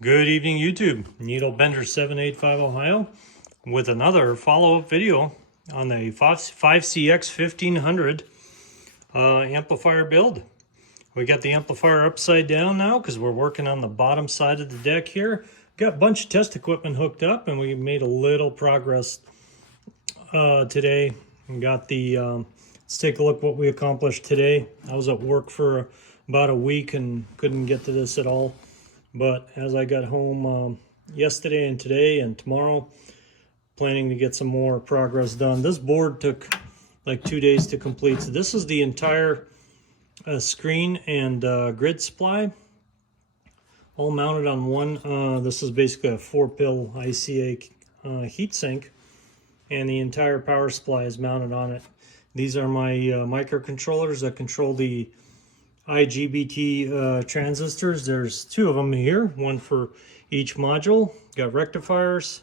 Good evening, YouTube. Needle Bender 785 Ohio with another follow-up video on the 5cx1500 amplifier build. We got the amplifier upside down now because we're working on the bottom side of the deck here. Got a bunch of test equipment hooked up and we made a little progress today. We got the, let's take a look what we accomplished today. I was at work for about a week and couldn't get to this at all. But as I got home yesterday and today and tomorrow, planning to get some more progress done. This board took like 2 days to complete. So this is the entire screen and grid supply, all mounted on one. This is basically a 4-pill ICA heatsink, and the entire power supply is mounted on it. These are my microcontrollers that control the IGBT transistors. There's 2 of them here, one for each module. Got rectifiers.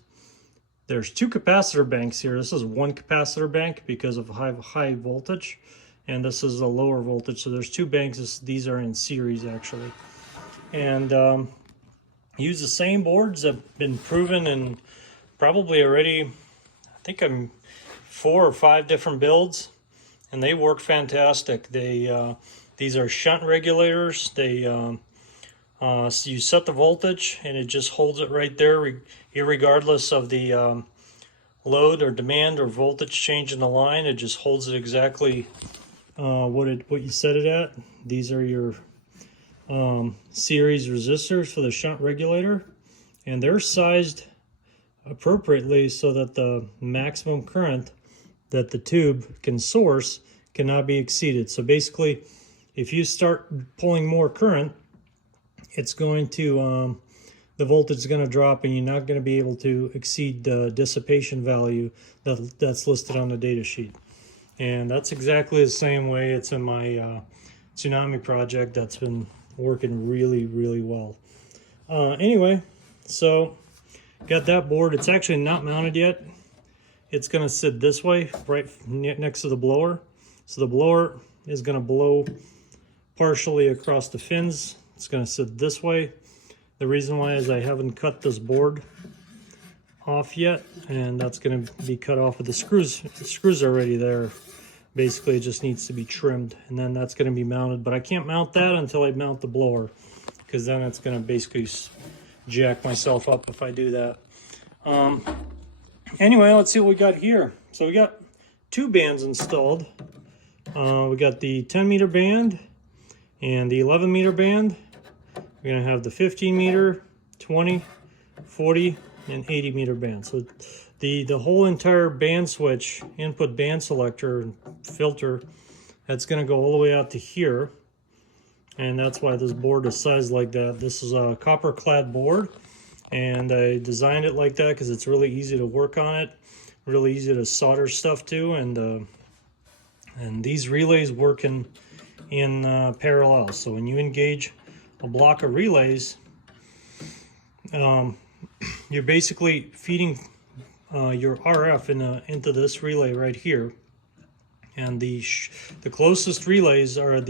There's 2 capacitor banks here. This is 1 capacitor bank because of high voltage, and this is a lower voltage. So there's 2 banks. These are in series actually, and use the same boards that have been proven in probably already, I think I'm 4 or 5 different builds, and they work fantastic. These are shunt regulators. So you set the voltage and it just holds it right there, irregardless of the load or demand or voltage change in the line. It just holds it exactly what you set it at. These are your series resistors for the shunt regulator, and they're sized appropriately so that the maximum current that the tube can source cannot be exceeded. So basically, if you start pulling more current, it's going to, the voltage is going to drop, and you're not going to be able to exceed the dissipation value that's listed on the data sheet. And that's exactly the same way it's in my Tsunami project. That's been working really, really well. Anyway, so got that board. It's actually not mounted yet. It's going to sit this way, right next to the blower. So the blower is going to blow partially across the fins. It's going to sit this way. The reason why is I haven't cut this board off yet, and that's going to be cut off with the screws. The screws are already there. Basically, it just needs to be trimmed, and then that's going to be mounted. But I can't mount that until I mount the blower, because then it's going to basically jack myself up if I do that. Anyway, let's see what we got here. So we got 2 bands installed. We got the 10 meter band and the 11 meter band. We're going to have the 15 meter, 20, 40, and 80 meter band. So the whole entire band switch, input band selector and filter, that's going to go all the way out to here. And that's why this board is sized like that. This is a copper clad board, and I designed it like that because it's really easy to work on it, really easy to solder stuff to, and these relays work in parallel. So when you engage a block of relays, you're basically feeding your RF into this relay right here, and the closest relays are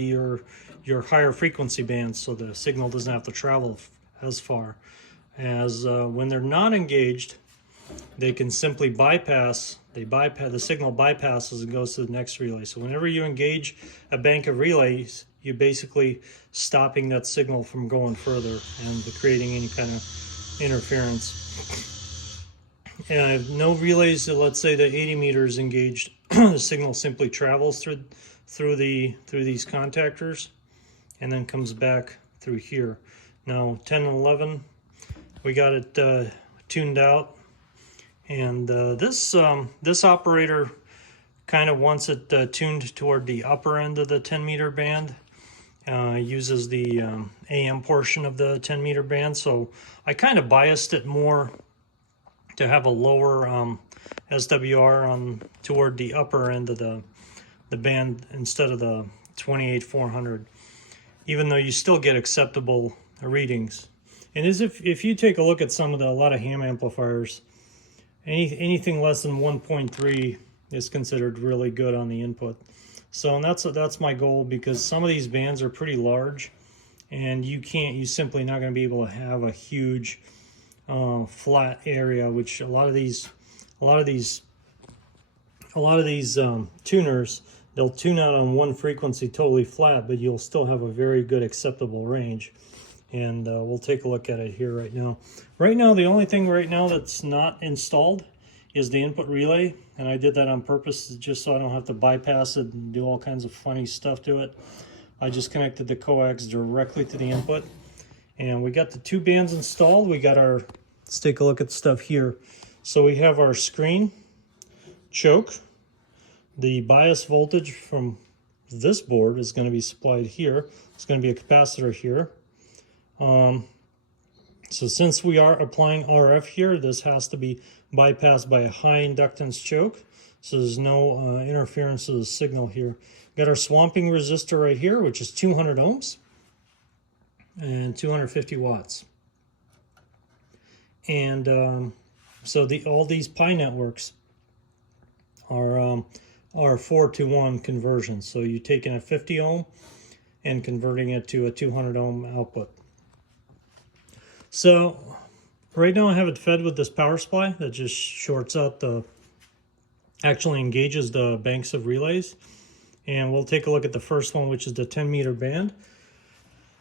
your higher frequency bands, so the signal doesn't have to travel as far. As when they're not engaged, they can simply bypass. The signal bypasses and goes to the next relay. So whenever you engage a bank of relays, you're basically stopping that signal from going further and creating any kind of interference. And I have no relays that, let's say the 80 meters engaged, the signal simply travels through these contactors and then comes back through here. Now 10 and 11, we got it tuned out. And this operator kind of wants it tuned toward the upper end of the 10 meter band. Uses the AM portion of the 10 meter band, so I kind of biased it more to have a lower SWR toward the upper end of the band instead of the 28400, even though you still get acceptable readings. And as if you take a look at a lot of ham amplifiers, anything less than 1.3 is considered really good on the input. So and that's my goal, because some of these bands are pretty large, and you simply not going to be able to have a huge flat area, which a lot of these tuners, they'll tune out on one frequency totally flat, but you'll still have a very good acceptable range. And we'll take a look at it here right now. Right now, the only thing right now that's not installed is the input relay, and I did that on purpose just so I don't have to bypass it and do all kinds of funny stuff to it. I just connected the coax directly to the input, and we got the two bands installed. We got our, let's take a look at the stuff here. So we have our screen, choke, the bias voltage from this board is going to be supplied here. It's going to be a capacitor here. So since we are applying RF here, this has to be bypassed by a high inductance choke, so there's no interference of the signal here. Got our swamping resistor right here, which is 200 ohms and 250 watts. And so all these Pi networks are 4-to-1 conversions. So you're taking a 50 ohm and converting it to a 200 ohm output. So right now I have it fed with this power supply that just shorts out actually engages the banks of relays. And we'll take a look at the first one, which is the 10-meter band.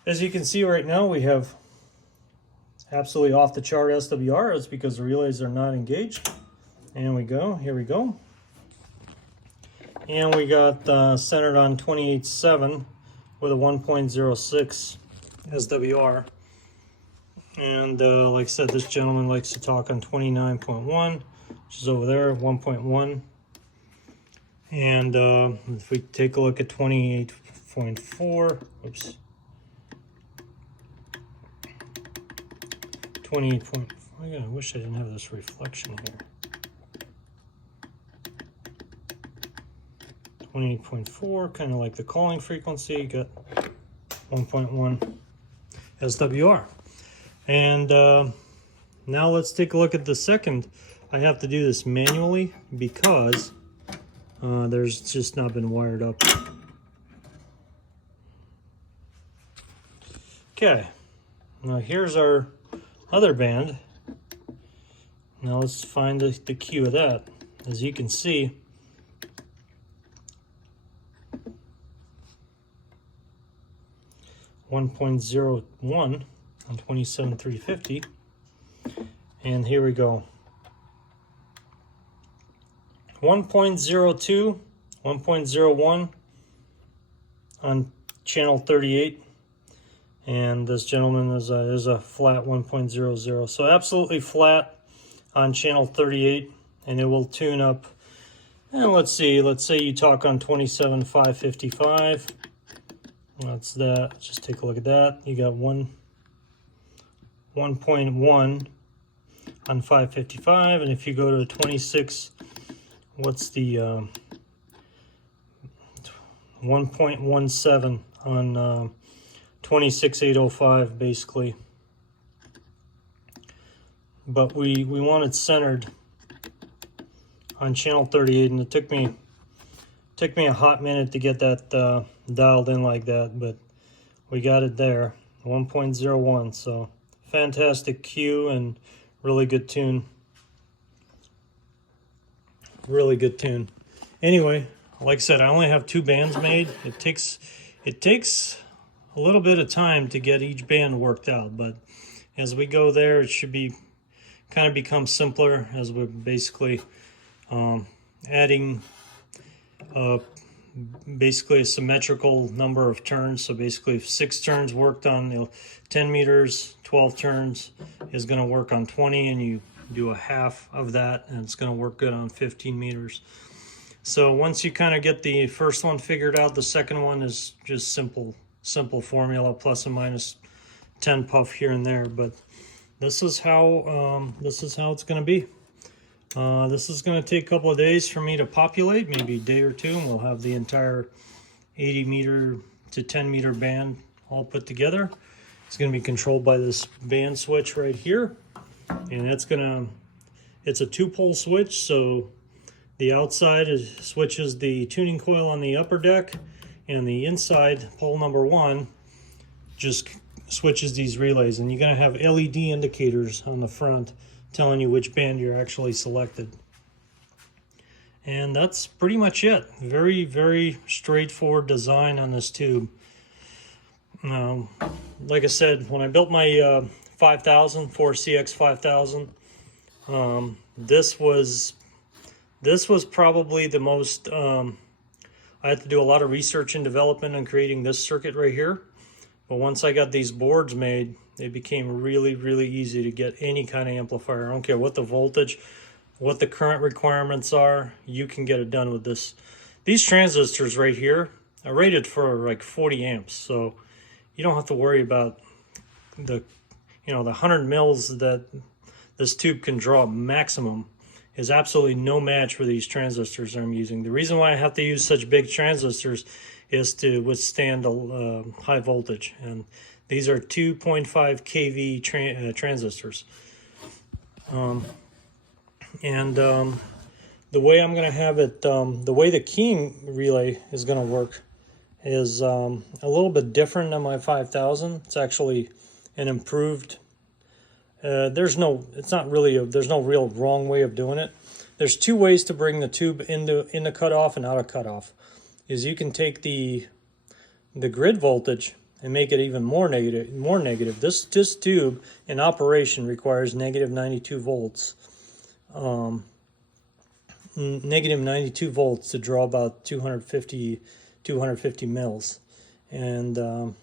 As you can see right now, we have absolutely off the chart SWR. It's because the relays are not engaged. And we go, here we go. And we got centered on 28.7 with a 1.06 SWR. And like I said, this gentleman likes to talk on 29.1, which is over there, 1.1. And if we take a look at 28.4, oops, 28. I wish I didn't have this reflection here. 28.4, kind of like the calling frequency, got 1.1 SWR. And now let's take a look at the second. I have to do this manually because there's just not been wired up. Okay, now here's our other band. Now let's find the cue of that. As you can see, .01 on 27.350, and here we go. 1.02, 1.01 on channel 38, and this gentleman is a flat 1.00. So absolutely flat on channel 38, and it will tune up. And let's say you talk on 27.555. That's that. Just take a look at that. You got 1.1 on 555, and if you go to 26, what's the 1.17 on 26.805 basically. But we want it centered on channel 38, and it took me a hot minute to get that dialed in like that, but we got it there. 1.01, so fantastic cue and really good tune. Really good tune. Anyway, like I said, I only have two bands made. It takes a little bit of time to get each band worked out, but as we go there, it should be kind of become simpler as we're basically adding basically a symmetrical number of turns. So basically if 6 turns worked on 10 meters, 12 turns is going to work on 20, and you do a half of that and it's going to work good on 15 meters. So once you kind of get the first one figured out, the second one is just simple formula, plus and minus 10 puff here and there. But this is how it's going to be. This is going to take a couple of days for me to populate, maybe a day or two, and we'll have the entire 80 meter to 10 meter band all put together. It's going to be controlled by this band switch right here, and it's a 2-pole switch. So the outside switches the tuning coil on the upper deck, and the inside, pole number 1, just switches these relays, and you're going to have LED indicators on the front telling you which band you're actually selected. And that's pretty much it. Very, very straightforward design on this tube. Like I said, when I built my 5cx1500, this was probably the most, I had to do a lot of research and development on creating this circuit right here. But once I got these boards made, it became really, really easy to get any kind of amplifier. I don't care what the voltage, what the current requirements are, you can get it done with this. These transistors right here are rated for like 40 amps, so you don't have to worry about the, the 100 mils that this tube can draw maximum is absolutely no match for these transistors I'm using. The reason why I have to use such big transistors is to withstand a high voltage, and these are 2.5 kV transistors. The way I'm going to have it, the way the keying relay is going to work is a little bit different than my 5000. It's actually an improved. There's no real wrong way of doing it. There's two ways to bring the tube into cutoff and out of cutoff. Is you can take the grid voltage and make it even more negative. This tube in operation requires negative 92 volts. Negative 92 volts to draw about 250 mils. And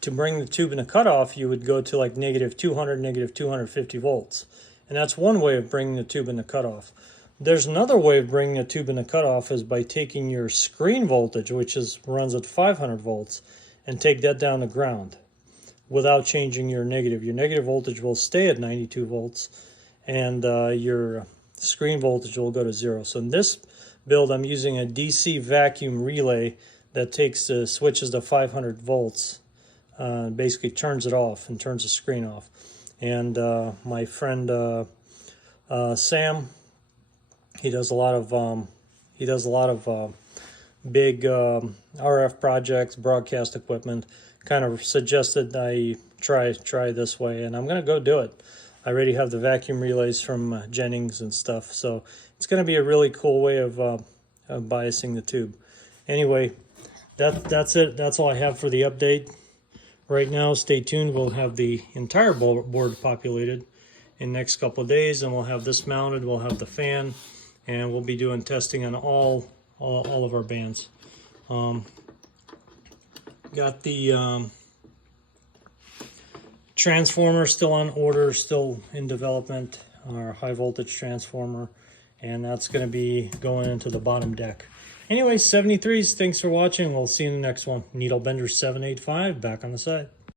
to bring the tube in a cutoff, you would go to like negative 200, negative 250 volts. And that's one way of bringing the tube in the cutoff. There's another way of bringing a tube in the cutoff is by taking your screen voltage, which runs at 500 volts, and take that down to ground without changing your negative. Your negative voltage will stay at 92 volts, and your screen voltage will go to 0. So in this build, I'm using a DC vacuum relay that switches to 500 volts, basically turns it off and turns the screen off. And my friend Sam, he does a lot of big RF projects, broadcast equipment. Kind of suggested I try this way, and I'm gonna go do it. I already have the vacuum relays from Jennings and stuff, so it's gonna be a really cool way of biasing the tube. Anyway, that's it. That's all I have for the update right now. Stay tuned. We'll have the entire board populated in the next couple of days, and we'll have this mounted. We'll have the fan, and we'll be doing testing on all of our bands. Got the transformer still on order, still in development, our high voltage transformer, and that's going to be going into the bottom deck. Anyway, 73s, thanks for watching. We'll see you in the next one. Needlebender 785 back on the side.